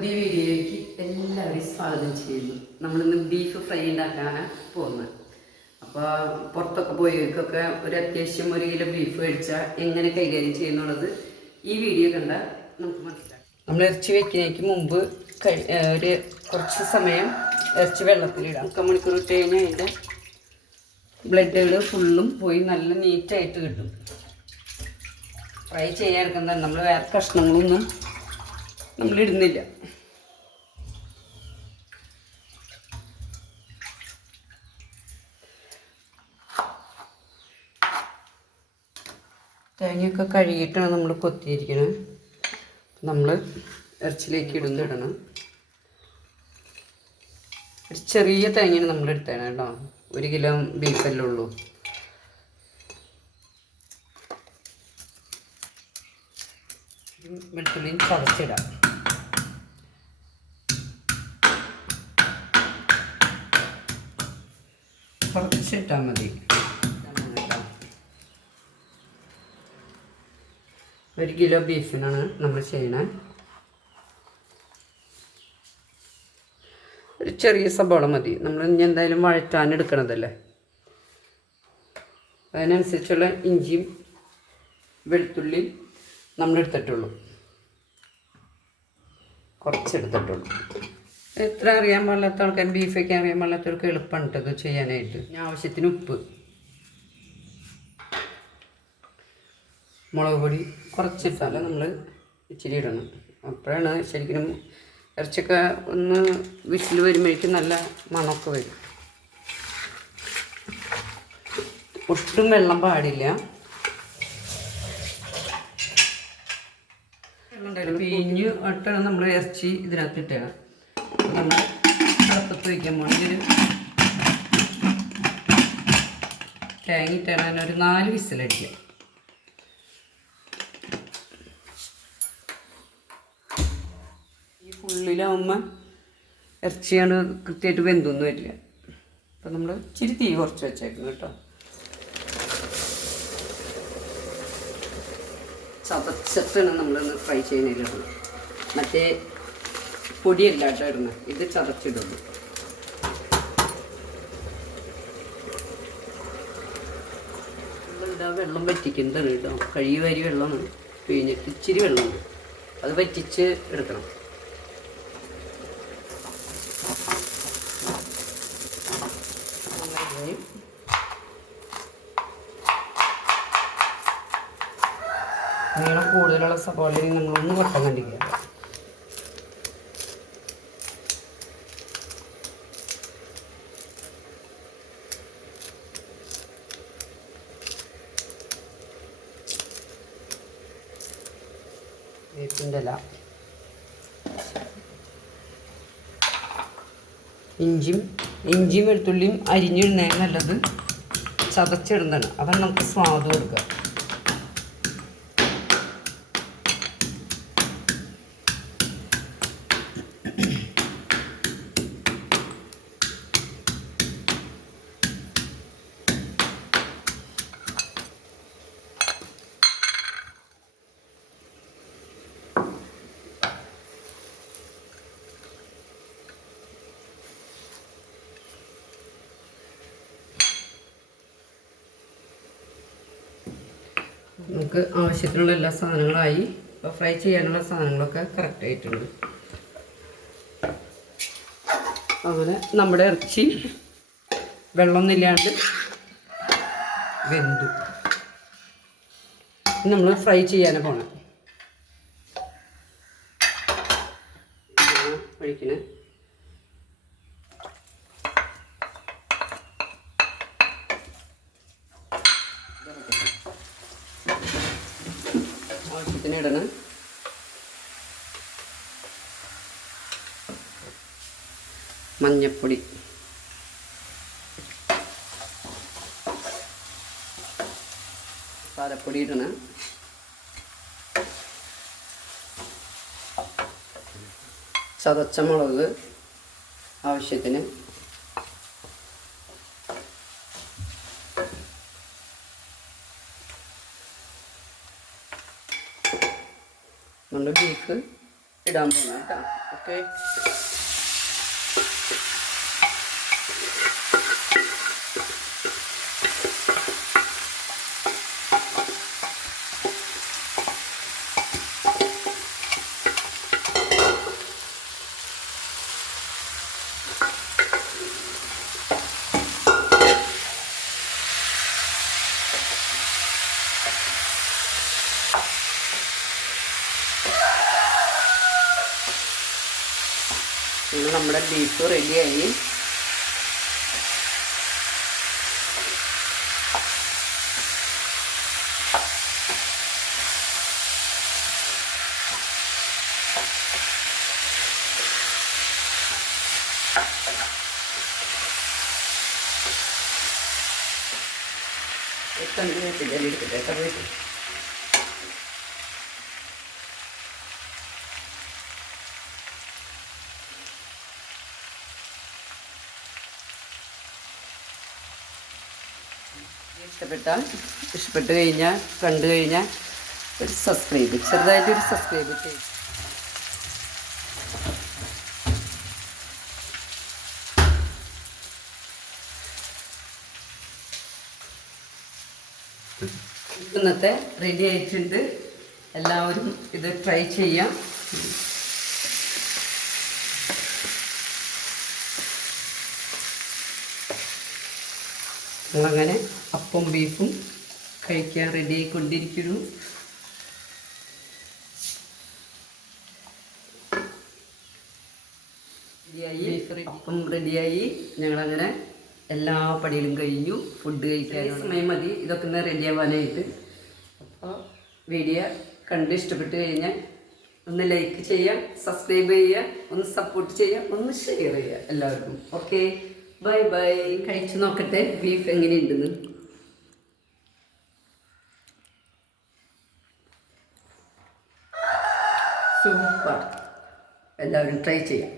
പുതിയ വീഡിയോയിലേക്ക് എല്ലാവരെയും സ്വാഗതം ചെയ്യുന്നു. നമ്മളിന്ന് ബീഫ് ഫ്രൈ ഉണ്ടാക്കാനാണ് പോകുന്നത്. അപ്പോൾ പുറത്തൊക്കെ പോയവർക്കൊക്കെ ഒരു അത്യാവശ്യം 1 കിലോ ബീഫ് കഴിച്ചാൽ എങ്ങനെ കൈകാര്യം ചെയ്യുന്നുള്ളത് ഈ വീഡിയോ കണ്ടാൽ നമുക്ക് മനസ്സിലാക്കാം. നമ്മൾ ഇറച്ചി വയ്ക്കുന്നതിന് മുമ്പ് ഒരു കുറച്ച് സമയം ഇറച്ചി വെള്ളത്തിലിടാം. 3 മണിക്കൂർ ഇട്ട് കഴിഞ്ഞാൽ അതിൻ്റെ ബ്ലഡുകൾ ഫുള്ളും പോയി നല്ല നീറ്റായിട്ട് കിട്ടും. ഫ്രൈ ചെയ്യാൻ എടുക്കുന്നത് നമ്മൾ വേറെ കഷ്ണങ്ങളൊന്നും നമ്മളിടുന്നില്ല. തേങ്ങയൊക്കെ കഴുകിയിട്ടാണ് നമ്മൾ കൊത്തിയിരിക്കുന്നത്. നമ്മൾ ഇറച്ചിയിലേക്ക് ഇടണം. ഒരു ചെറിയ തേങ്ങയാണ് നമ്മൾ എടുത്തേണ് കേട്ടോ. 1 കിലോ ബീഫല്ലേ ഉള്ളൂ. വെളുത്തുള്ളിയും ചതച്ചിടാം. കുറച്ചിട്ടാൽ മതി. 1 കിലോ ബീഫിനാണ് നമ്മൾ ചെയ്യണത്. ഒരു ചെറിയ സബോള മതി. നമ്മൾ ഇനി എന്തായാലും വഴറ്റാൻ എടുക്കണതല്ലേ. അതിനനുസരിച്ചുള്ള ഇഞ്ചിയും വെളുത്തുള്ളിയും നമ്മളെടുത്തിട്ടുള്ളൂ. കുറച്ചെടുത്തിട്ടുള്ളൂ. എത്ര അറിയാൻ പാടില്ലാത്ത ആൾക്കാർ, ബീഫൊക്കെ അറിയാൻ പാടില്ലാത്തവർക്ക് എളുപ്പമുണ്ട് ഇത് ചെയ്യാനായിട്ട്. ആവശ്യത്തിന് ഉപ്പ്, മുളക് പൊടി കുറച്ചിട്ടാൽ നമ്മൾ ഇച്ചിരി ഇടണം. അപ്പോഴാണ് ശരിക്കും ഇറച്ചിയൊക്കെ ഒന്ന് വിസിൽ വരുമ്പോഴേക്കും നല്ല മണമൊക്കെ വരും. ഒട്ടും വെള്ളം പാടില്ല. പിഴിഞ്ഞ് ഇട്ടാണ് നമ്മൾ ഇറച്ചി ഇതിനകത്ത് ഇട്ടുക. നമ്മൾ അടുപ്പത്ത് വയ്ക്കാൻ പോകണമെങ്കിൽ തേങ്ങ ഇട്ടാണ് ഒരു 4 വിസിലടിക്കുക. ഈ ഫുള്ളിലാവുമ്പോൾ ഇറച്ചിയാണ് കൃത്യമായിട്ട് വെന്തൊന്നും വരില്ല. അപ്പം നമ്മൾ ഇച്ചിരി തീ കുറച്ച് വെച്ചേക്കണം കേട്ടോ. ചതച്ചിട്ടാണ് നമ്മളിന്ന് ഫ്രൈ ചെയ്യുന്നതിലിടുന്നത്. മറ്റേ പൊടിയല്ല കേട്ടോ ഇടുന്നത്, ഇത് ചതച്ചിടുന്നു. നമ്മളിതാ വെള്ളം വറ്റിക്കുന്നതാണ് കേട്ടോ. കഴുകി വാരി വെള്ളമാണ് പിഴിഞ്ഞിട്ട് ഇച്ചിരി വെള്ളമാണ്, അത് വറ്റിച്ച് എടുക്കണം. നീളം കൂടുതലുള്ള സവാളയിൽ നമ്മളൊന്ന് വട്ടം കണ്ടിക്കുക. വേപ്പിൻ്റെ ഇല, ഇഞ്ചിയും വെളുത്തുള്ളിയും അരിഞ്ഞിടുന്നതിന് നല്ലത് ചതച്ചിടുന്നതാണ്. അതാണ് നമുക്ക് സ്വാദ് കൊടുക്കുക. നമുക്ക് ആവശ്യത്തിനുള്ള എല്ലാ സാധനങ്ങളായി. ഇപ്പോൾ ഫ്രൈ ചെയ്യാനുള്ള സാധനങ്ങളൊക്കെ കറക്റ്റ് ആയിട്ടുണ്ട്. അങ്ങനെ നമ്മുടെ ഇറച്ചി വെള്ളമൊന്നുമില്ലാണ്ട് വെന്തു. നമ്മൾ ഫ്രൈ ചെയ്യാനേ പോണം. ഒഴിക്കണേ. ആവശ്യത്തിന് ഇടണം. മഞ്ഞപ്പൊടി, മസാലപ്പൊടി ഇടണം. ചതച്ച മുളക് ആവശ്യത്തിന്, നമ്മൾ ബീഫ് ഇടാൻ പോകണം കേട്ടോ. ഓക്കെ, നമ്മുടെ ബീഫ് റെഡിയായി. ഇഷ്ടപ്പെട്ട് കഴിഞ്ഞാൽ കണ്ടു കഴിഞ്ഞാൽ ഒരു സബ്സ്ക്രൈബ്, ചെറുതായിട്ടൊരു സബ്സ്ക്രൈബ് ചെയ്യും. ഇന്നത്തെ റെഡി ആയിട്ടുണ്ട്. എല്ലാവരും ഇത് ട്രൈ ചെയ്യാം. നമ്മളങ്ങനെ അപ്പം ബീഫും കഴിക്കാൻ റെഡി ആയിക്കൊണ്ടിരിക്കുന്നു. അപ്പം റെഡിയായി. ഞങ്ങളങ്ങനെ എല്ലാ പണികളും കഴിഞ്ഞു. ഫുഡ് കഴിക്കാൻ സമയം മതി ഇതൊക്കെ ഒന്ന് റെഡി ആവാനായിട്ട്. അപ്പോൾ വീഡിയോ കണ്ട് ഇഷ്ടപ്പെട്ട് കഴിഞ്ഞാൽ ഒന്ന് ലൈക്ക് ചെയ്യുക, സബ്സ്ക്രൈബ് ചെയ്യുക, ഒന്ന് സപ്പോർട്ട് ചെയ്യുക, ഒന്ന് ഷെയർ ചെയ്യുക എല്ലാവർക്കും. Okay, bye bye. കഴിച്ചു നോക്കട്ടെ ബീഫ് എങ്ങനെയുണ്ടെന്ന്. സൂപ്പർ. എല്ലാവരും ട്രൈ ചെയ്യാം.